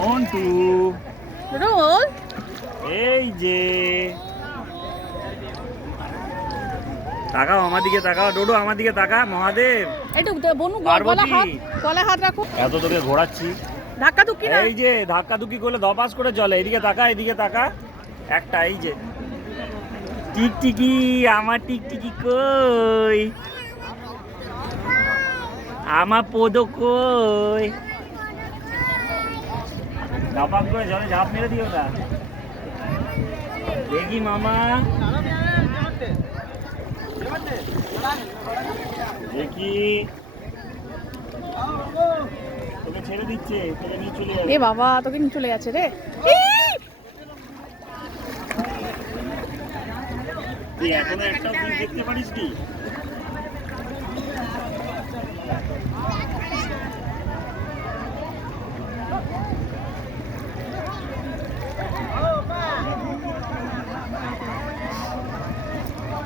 Montu role এই যে তাকাও আমার দিকে, তাকাও ডোডো আমার দিকে তাকা। মহাদেব একটু বনু পার্বতী, গলা হাত রাখো। এত তোকে ঘোরাচ্ছি, ধাক্কা ধুকি না। এই যে ধাক্কা ধুকি করলে ধপাস করে চলে। এদিকে তাকা, এদিকে তাকা। একটা এই যে টিকটিকি, আমার টিকটিকি কই, আমার পদো কই। ধপাস করে জলে ঝাঁপ মেরে দিও না। দেখি মামা, দেখি তোকে ছেড়ে দিচ্ছে, তোকে নিয়ে চলে যাবে। এ বাবা, তোকে নিয়ে চলে যাচ্ছে রে। তুই এখনো একটাও ফিশ দেখতে পারিস কি?